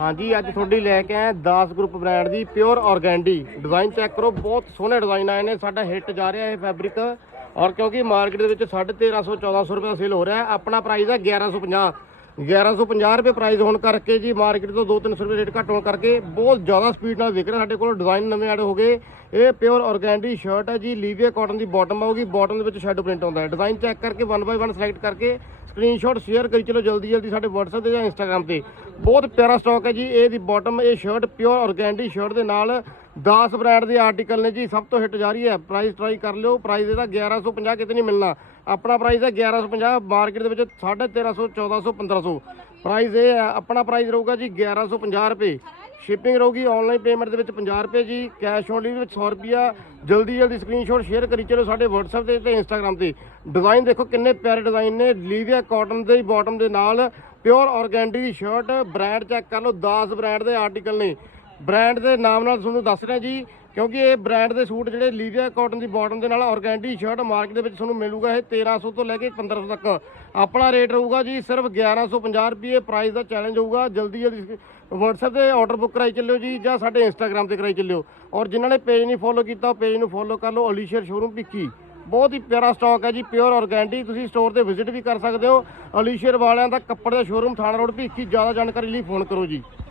ਹਾਂਜੀ, ਅੱਜ ਤੁਹਾਡੀ ਲੈ ਕੇ ਆਏ 10 ਗਰੁੱਪ ਬ੍ਰਾਂਡ ਦੀ ਪਿਓਰ ਔਰਗੈਂਡੀ ਡਿਜ਼ਾਈਨ ਚੈੱਕ ਕਰੋ, ਬਹੁਤ ਸੋਹਣੇ ਡਿਜ਼ਾਈਨ ਆਏ ਨੇ। ਸਾਡਾ ਹਿੱਟ ਜਾ ਰਿਹਾ ਇਹ ਫੈਬਰਿਕ ਔਰ ਕਿਉਂਕਿ ਮਾਰਕੀਟ ਦੇ ਵਿੱਚ 1350 1400 ਰੁਪਏ ਸੇਲ ਹੋ ਰਿਹਾ ਹੈ। ਆਪਣਾ ਪ੍ਰਾਈਸ ਹੈ 1150 1150 ਰੁਪਏ ਪ੍ਰਾਈਸ ਹੋਣ ਕਰਕੇ ਜੀ ਮਾਰਕੀਟ ਤੋਂ 2-300 ਰੁਪਏ ਰੇਟ ਘੱਟ ਹੋਣ ਕਰਕੇ ਬਹੁਤ ਜ਼ਿਆਦਾ ਸਪੀਡ ਨਾਲ ਵਿਕ ਰਿਹਾ। ਸਾਡੇ ਕੋਲ ਡਿਜ਼ਾਈਨ ਨਵੇਂ ਐਡ ਹੋ ਗਏ। ਇਹ ਪਿਓਰ ਔਰਗੈਂਡੀ ਸ਼ਰਟ ਹੈ ਜੀ ਲੀਵੀਆ ਕਾਟਨ ਦੀ ਬਾਟਮ ਆਊਗੀ। ਬਾਟਮ ਦੇ ਵਿੱਚ ਸ਼ੈਡੋ ਪ੍ਰਿੰਟ ਆਉਂਦਾ ਹੈ। ਡਿਜ਼ਾਈਨ ਚੈੱਕ ਕਰਕੇ 1 ਬਾਈ 1 ਸਿਲੈਕਟ ਕਰਕੇ ਸਕਰੀਨਸ਼ਾਟ ਸ਼ੇਅਰ ਕਰੀ, ਚਲੋ ਜਲਦੀ ਜਲਦੀ ਸਾਡੇ WhatsApp ਤੇ ਜਾਂ Instagram ਤੇ। ਬਹੁਤ ਪਿਆਰਾ ਸਟਾਕ ਹੈ ਜੀ, ਇਹ ਦੀ ਬਾਟਮ ਇਹ ਸ਼ਰਟ ਪਿਓਰ ਔਰਗੈਂਡੀ ਸ਼ਰਟ ਦੇ ਨਾਲ 10 ਬ੍ਰਾਂਡ ਦੇ ਆਰਟੀਕਲ ਨੇ ਜੀ, ਸਭ ਤੋਂ ਹਿੱਟ ਜਾ ਰਹੀ ਹੈ। ਪ੍ਰਾਈਸ ਟਰਾਈ ਕਰ ਲਿਓ ਪ੍ਰਾਈਸ ਇਹਦਾ 1150 ਕਿਤੇ ਨਹੀਂ ਮਿਲਣਾ। ਆਪਣਾ ਪ੍ਰਾਈਸ ਹੈ 1150 ਮਾਰਕੀਟ ਦੇ ਵਿੱਚ 1350 1400 1500 ਪ੍ਰਾਈਸ ਇਹ ਹੈ, ਆਪਣਾ ਪ੍ਰਾਈਸ ਰਹੂਗਾ ਜੀ 1150 ਰੁਪਏ। ਸ਼ਿਪਿੰਗ ਰਹੂਗੀ ਆਨਲਾਈਨ ਪੇਮੈਂਟ ਦੇ ਵਿੱਚ 50 ਰੁਪਏ ਜੀ ਕੈਸ਼ ਔਨ ਡਿਲੀਵਰੀ ਵਿੱਚ 100 ਰੁਪਿਆ ਜਲਦੀ ਜਲਦੀ ਸਕਰੀਨਸ਼ਾਟ ਸ਼ੇਅਰ ਕਰੀ ਚਲੋ ਸਾਡੇ WhatsApp ਤੇ ਤੇ Instagram ਤੇ। ਡਿਜ਼ਾਈਨ ਦੇਖੋ ਕਿੰਨੇ ਪਿਆਰੇ ਡਿਜ਼ਾਈਨ ਨੇ ਲੀਵੀਆ ਕਾਟਨ ਦੇ ਬਾਟਮ ਦੇ ਨਾਲ ਪਿਓਰ ਔਰਗੈਂਡੀ ਦੀ ਸ਼ਰਟ ਬ੍ਰਾਂਡ ਚੈੱਕ ਕਰ ਲਓ 10 ਬ੍ਰਾਂਡ ਦੇ ਆਰਟੀਕਲ ਨੇ। ਬ੍ਰਾਂਡ ਦੇ ਨਾਮ ਨਾਲ ਤੁਹਾਨੂੰ ਦੱਸ ਰਿਹਾ ਜੀ, ਕਿਉਂਕਿ ਇਹ ਬ੍ਰਾਂਡ ਦੇ ਸੂਟ ਜਿਹੜੇ ਲੀਵੀਆ ਕਾਟਨ ਦੀ ਬਾਟਮ ਦੇ ਨਾਲ ਔਰਗੈਂਡੀ ਸ਼ਰਟ ਮਾਰਕੀਟ ਦੇ ਵਿੱਚ ਤੁਹਾਨੂੰ ਮਿਲੂਗਾ, ਇਹ 1300 ਤੋਂ ਲੈ ਕੇ 1500 ਤੱਕ। ਆਪਣਾ ਰੇਟ ਰਹੂਗਾ ਜੀ, ਸਿਰਫ 1150 ਰੁਪਏ ਪ੍ਰਾਈਸ ਦਾ ਚੈਲੰਜ ਹੋਊਗਾ। ਜਲਦੀ ਜਲਦੀ WhatsApp ਤੇ ਆਰਡਰ ਬੁੱਕ ਕਰਾਈ ਚੱਲਿਓ ਜੀ, ਜਾਂ ਸਾਡੇ Instagram ਤੇ ਕਰਾਈ ਚੱਲਿਓ। ਔਰ ਜਿਨ੍ਹਾਂ ਨੇ ਪੇਜ ਨਹੀਂ ਫੋਲੋ ਕੀਤਾ, ਉਹ ਪੇਜ ਨੂੰ ਫੋਲੋ ਕਰ ਲਓ ਅਲੀਸ਼ਰ ਸ਼ੋਰੂਮ ਭਿੱਖੀ। ਬਹੁਤ ਹੀ ਪਿਆਰਾ ਸਟਾਕ ਹੈ ਜੀ ਪਿਓਰ ਔਰਗੈਂਡੀ ਤੁਸੀਂ ਸਟੋਰ ਤੇ ਵਿਜ਼ਿਟ ਵੀ ਕਰ ਸਕਦੇ ਹੋ। ਅਲੀਸ਼ਰ ਵਾਲਿਆਂ ਦਾ ਕੱਪੜੇ ਦਾ ਸ਼ੋਰੂਮ ਥਾਣਾ ਰੋਡ ਭਿੱਖੀ। ਜ਼ਿਆਦਾ ਜਾਣਕਾਰੀ ਲਈ ਫੋਨ ਕਰੋ ਜੀ।